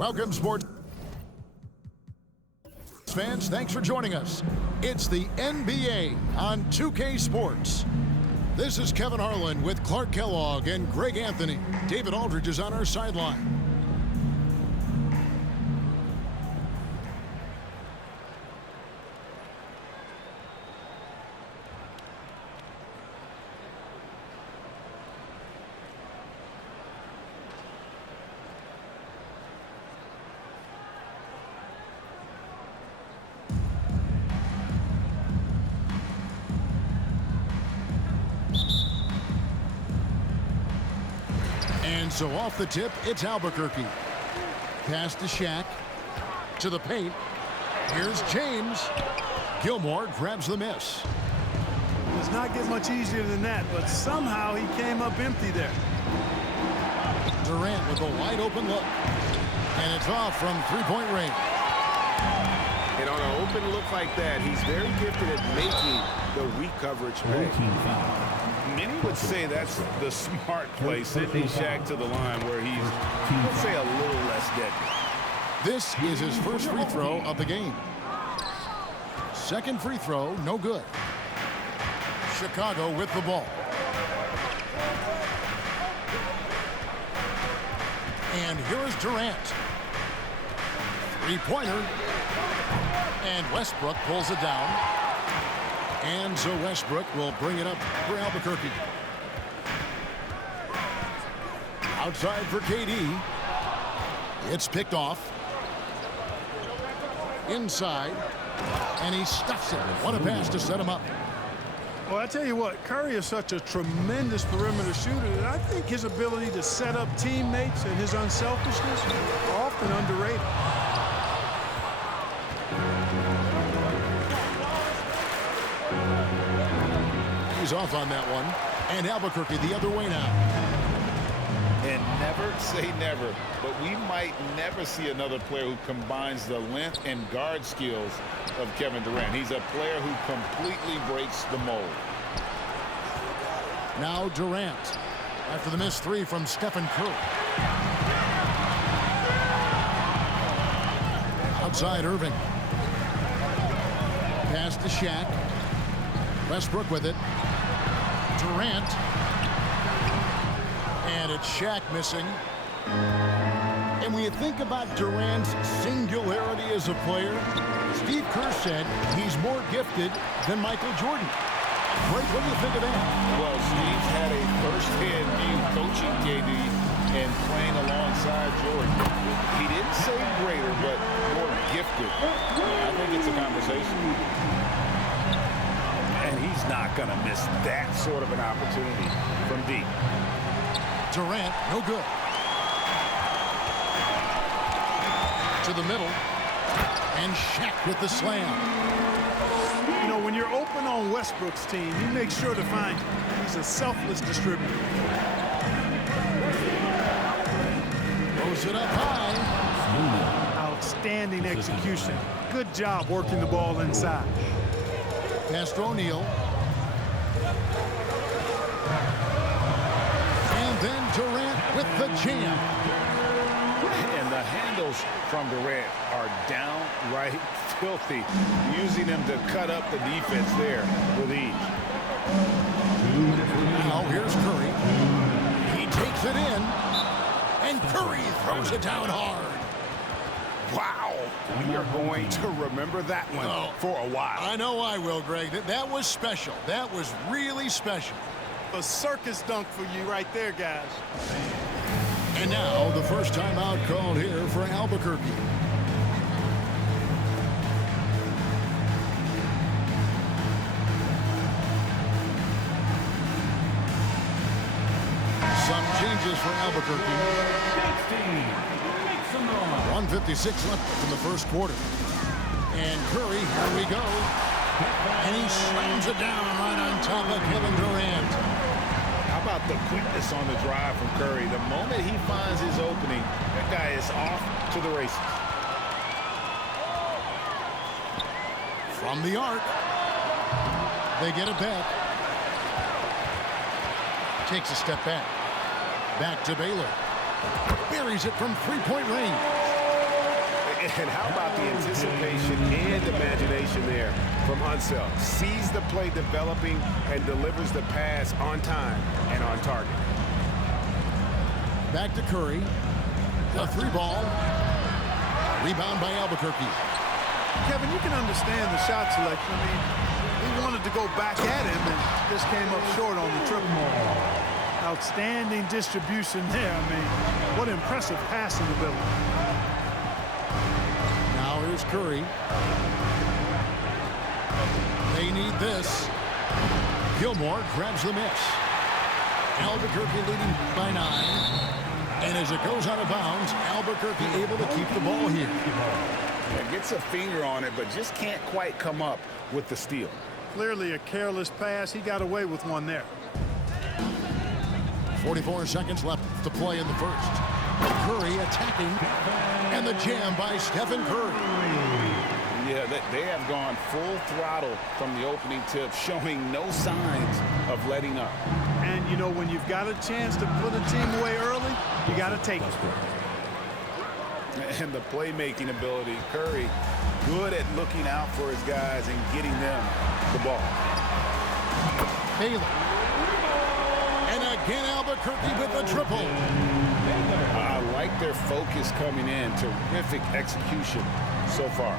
Welcome, sports fans. Thanks for joining us. It's the NBA on 2K Sports. This is Kevin Harlan with Clark Kellogg and Greg Anthony. David Aldridge is on our sideline. And so off the tip, it's Albuquerque. Pass to Shaq. To the paint. Here's James. Gilmore grabs the miss. It does not get much easier than that, but somehow he came up empty there. Durant with a wide open look. And it's off from three-point range. And on an open look like that, he's very gifted at making the weak coverage pay. Many would say that's the smart play, sending Shaq to the line where he's, let's say, a little less deadly. This is his first free throw of the game. Second free throw, no good. Chicago with the ball. And here is Durant. Three-pointer. And Westbrook pulls it down. And so Westbrook will bring it up for Albuquerque. Outside for KD. It's picked off. Inside. And he stuffs it. What a pass to set him up. Well, I tell you what, Curry is such a tremendous perimeter shooter that I think his ability to set up teammates and his unselfishness are often underrated. He's off on that one. And Albuquerque the other way now. And never say never, but we might never see another player who combines the length and guard skills of Kevin Durant. He's a player who completely breaks the mold. Now Durant after the missed three from Stephen Curry. Outside Irving. Pass to Shaq. Westbrook with it. Durant. And it's Shaq missing. And when you think about Durant's singularity as a player, Steve Kerr said he's more gifted than Michael Jordan. Greg, what do you think of that? Well, Steve's had a first-hand view coaching KD and playing alongside Jordan. He didn't say greater, but more gifted. I think it's a conversation. And he's not going to miss that sort of an opportunity from deep. Durant, no good. To the middle. And Shaq with the slam. You know, when you're open on Westbrook's team, he makes sure to find you. He's a selfless distributor. Throws it up high. Outstanding execution. Good job working the ball inside. Pass to O'Neal. And then Durant with the jam. And the handles from Durant are downright filthy, using him to cut up the defense there with ease. Now here's Curry. He takes it in. And Curry throws it down hard. Wow. We are going to remember that one for a while. I know I will, Greg. That was special. That was really special. A circus dunk for you right there, guys. And now the first timeout called here for Albuquerque. Some changes for Albuquerque. 1:56 left in the first quarter. And Curry, here we go. And he slams it down right on top of Kevin Durant. How about the quickness on the drive from Curry? The moment he finds his opening, that guy is off to the races. From the arc. They get it back. Takes a step back. Back to Baylor. Buries it from three-point range. And how about the anticipation and imagination there from Unseld? Sees the play developing and delivers the pass on time and on target. Back to Curry. A 3-ball. Rebound by Albuquerque. Kevin, you can understand the shot selection. I mean, he wanted to go back at him and just came up short on the triple. Outstanding distribution there. I mean, what impressive passing ability. Now here's Curry. They need this. Gilmore grabs the miss. Albuquerque leading by 9. And as it goes out of bounds, Albuquerque able to keep the ball here. Yeah, gets a finger on it, but just can't quite come up with the steal. Clearly a careless pass. He got away with one there. 44 seconds left to play in the first. Curry attacking. And the jam by Stephen Curry. Yeah, they have gone full throttle from the opening tip, showing no signs of letting up. And, you know, when you've got a chance to put a team away early, you got to take it. And the playmaking ability, Curry, good at looking out for his guys and getting them the ball. Baylor. And again, Albuquerque with the triple. I like their focus coming in. Terrific execution so far.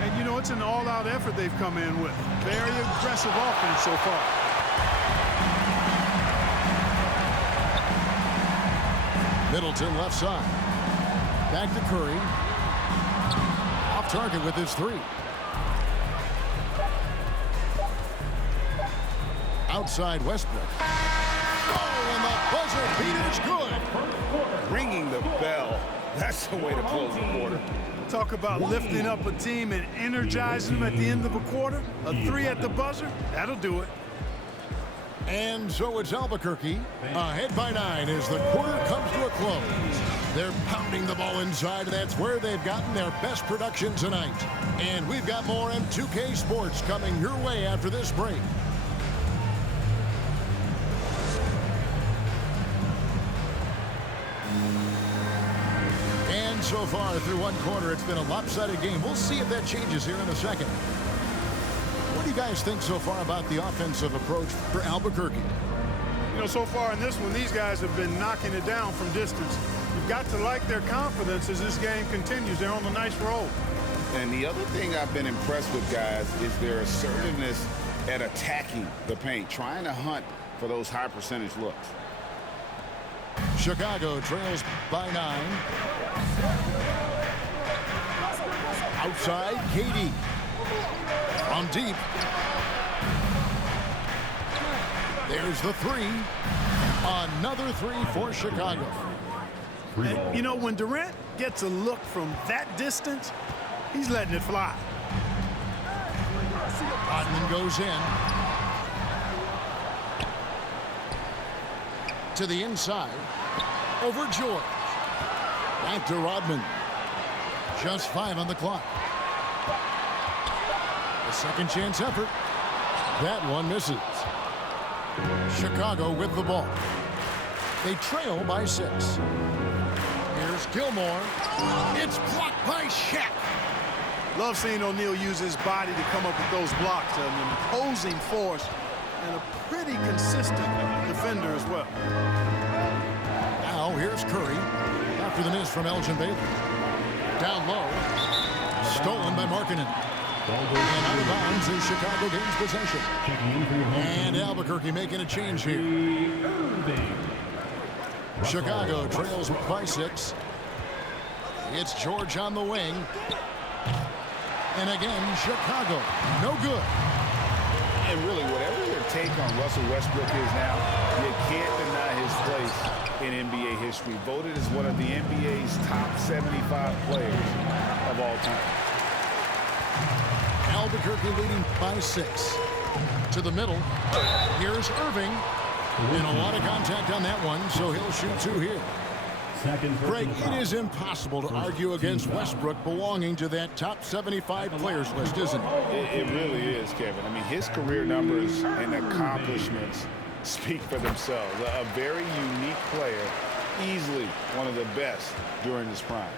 And, you know, it's an all-out effort they've come in with. Very aggressive offense so far. Middleton left side. Back to Curry. Off target with his 3. Outside Westbrook. Oh, and the buzzer beater's good. Ringing the bell. That's the way to close the quarter. Talk about lifting up a team and energizing them at the end of a quarter. A 3 at the buzzer, that'll do it. And so it's Albuquerque ahead by 9 as the quarter comes to a close. They're pounding the ball inside, and that's where they've gotten their best production tonight. And we've got more M2K Sports coming your way after this break. And so far through one quarter, it's been a lopsided game. We'll see if that changes here in a second. What do you guys think so far about the offensive approach for Albuquerque? You know, so far in this one, these guys have been knocking it down from distance. You've got to like their confidence as this game continues. They're on a nice roll. And the other thing I've been impressed with, guys, is their assertiveness at attacking the paint, trying to hunt for those high percentage looks. Chicago trails by 9. Outside, KD. From deep. There's the 3. Another 3 for Chicago. And, you know, when Durant gets a look from that distance, he's letting it fly. Rodman goes in. To the inside. Over George. Back to Rodman. Just 5 on the clock. A second chance effort. That one misses. Chicago with the ball. They trail by 6. Here's Gilmore. It's blocked by Shaq. Love seeing O'Neal use his body to come up with those blocks. An imposing force and a pretty consistent defender as well. Now here's Curry after the miss from Elgin Baylor. Down low. Stolen by Markkanen. And out of bounds as Chicago gains possession. And Albuquerque making a change here. Chicago trails by 6. It's George on the wing. And again, Chicago, no good. And really, whatever your take on Russell Westbrook is now, you can't deny his place in NBA history. Voted as one of the NBA's top 75 players of all time. Albuquerque leading by 6. To the middle. Here's Irving. And a lot of contact on that one, so he'll shoot 2 here. Greg, it is impossible to argue against Westbrook belonging to that top 75 players list, isn't it? It really is, Kevin. I mean, his career numbers and accomplishments speak for themselves. A very unique player, easily one of the best during his prime.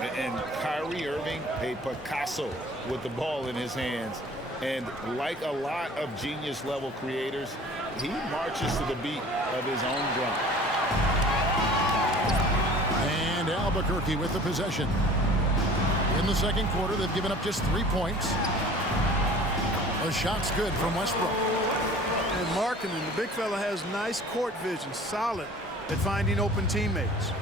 And Kyrie Irving, a Picasso with the ball in his hands. And like a lot of genius-level creators, he marches to the beat of his own drum. And Albuquerque with the possession. In the second quarter, they've given up just 3 points. A shot's good from Westbrook. And Markkanen, the big fella, has nice court vision, solid at finding open teammates.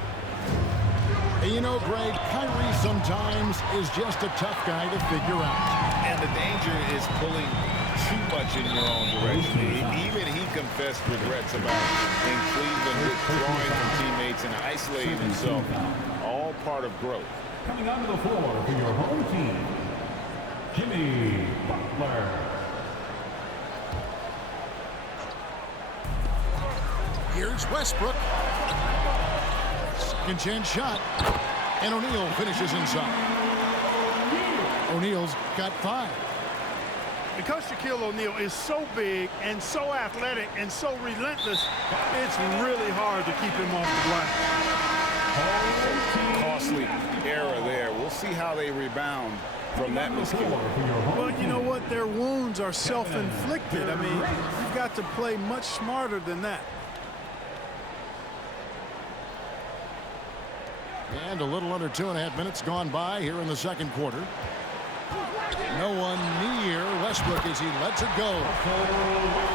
And you know, Greg, Kyrie sometimes is just a tough guy to figure out. And the danger is pulling too much in your own direction. Even he confessed regrets about in Cleveland withdrawing from teammates and isolating himself. All part of growth. Coming onto the floor for your home team, Jimmy Butler. Here's Westbrook. Second chance shot. And O'Neal finishes inside. O'Neal's got 5. Because Shaquille O'Neal is so big and so athletic and so relentless, it's really hard to keep him off the glass. Costly error there. We'll see how they rebound from that mistake. Well, you know what? Their wounds are self-inflicted. I mean, you've got to play much smarter than that. And a little under 2.5 minutes gone by here in the second quarter. No one near Westbrook as he lets it go.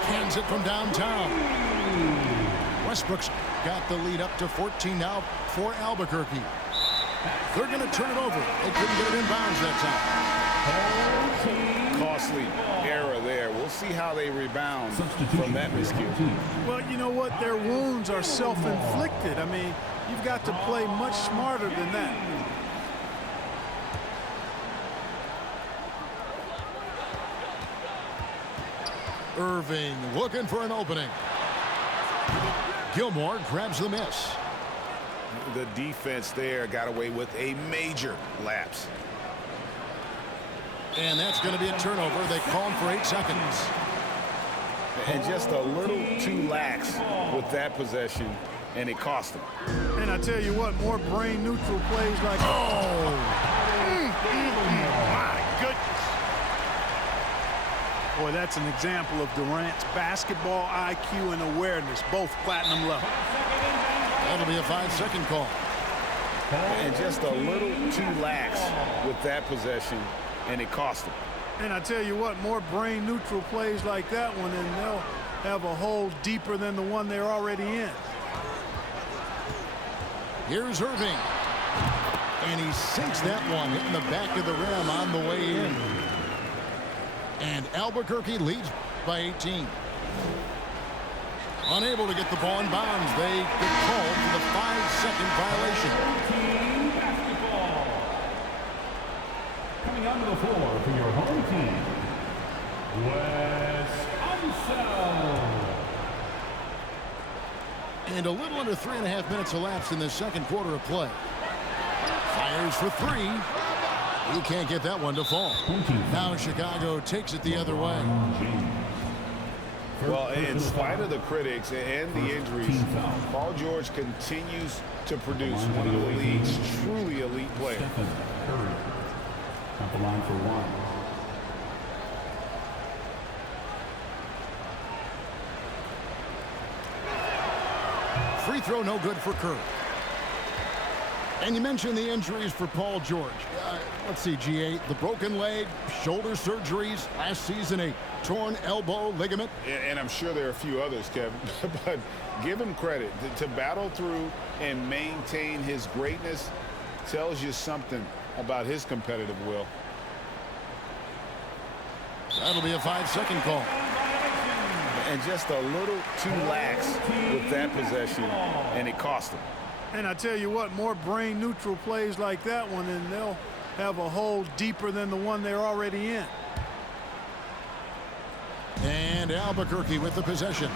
Cans it from downtown. Westbrook's got the lead up to 14 now for Albuquerque. They're going to turn it over. They couldn't get it in bounds that time. Costly error there. We'll see how they rebound from that miscue. Well, you know what? Their wounds are self-inflicted. I mean, you've got to play much smarter than that. Irving looking for an opening. Gilmore grabs the miss. The defense there got away with a major lapse. And that's going to be a turnover. They call him for 8 seconds. And just a little too lax with that possession, and it cost them. And I tell you what, more brain-neutral plays like, oh, my goodness. Boy, that's an example of Durant's basketball IQ and awareness, both platinum level. That'll be a 5-second call. And just a little too lax with that possession, and it cost them. And I tell you what, more brain-neutral plays like that one, and they'll have a hole deeper than the one they're already in. Here's Irving. And he sinks that one, hitting the back of the rim on the way in. And Albuquerque leads by 18. Unable to get the ball in bounds. They get called for the 5-second violation. Team basketball. Coming onto the floor for your home team, Wes Unseld. And a little under 3.5 minutes elapsed in the second quarter of play. Fires for 3. He can't get that one to fall. Now Chicago takes it the other way. Well, in spite of the critics and the injuries, Paul George continues to produce one of the league's truly elite players. Curry at the line for 1. Free throw no good for Curry. And you mentioned the injuries for Paul George. Let's see, GA, the broken leg, shoulder surgeries, last season a torn elbow ligament. And I'm sure there are a few others, Kevin, but give him credit. To battle through and maintain his greatness tells you something about his competitive will. That'll be a 5-second call. And just a little too lax with that possession, and it cost him. And I tell you what, more brain-neutral plays like that one, and they'll have a hole deeper than the one they're already in. And Albuquerque with the possession.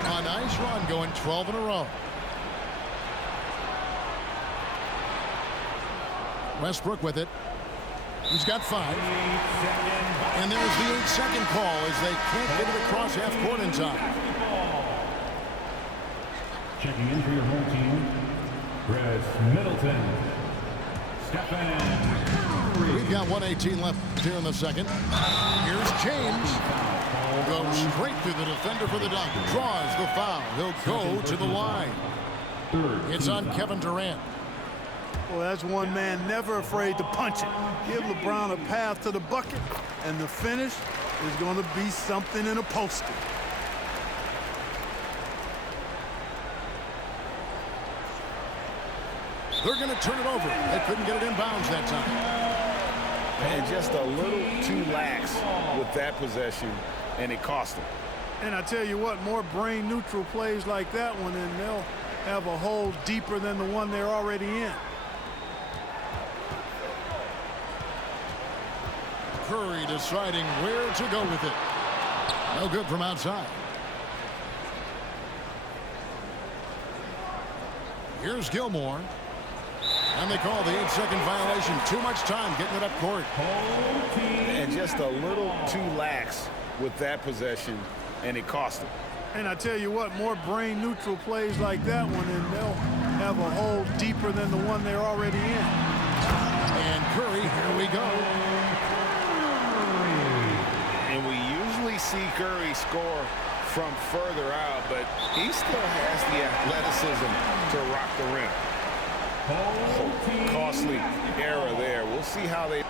A nice run, going 12 in a row. Westbrook with it. He's got 5. And there's the 8-second call as they can't get it across half court in time. Checking in for your home team, Chris Middleton. Stephen We've got 1:18 left here in the second. Here's James. Goes straight through the defender for the dunk. Draws the foul. He'll go to the line. It's on Kevin Durant. Well, that's one man never afraid to punch it. Give LeBron a path to the bucket, and the finish is going to be something in a poster. They're going to turn it over. They couldn't get it in bounds that time. And just a little too lax with that possession, and it cost them. And I tell you what, more brain-neutral plays like that one, and they'll have a hole deeper than the one they're already in. Curry deciding where to go with it. No good from outside. Here's Gilmore. And they call the 8-second violation. Too much time getting it up court. And just a little too lax with that possession, and it cost them. And I tell you what, more brain-neutral plays like that one, and they'll have a hole deeper than the one they're already in. And Curry, here we go. And we usually see Curry score from further out, but he still has the athleticism to rock the rim. Costly error there. We'll see how they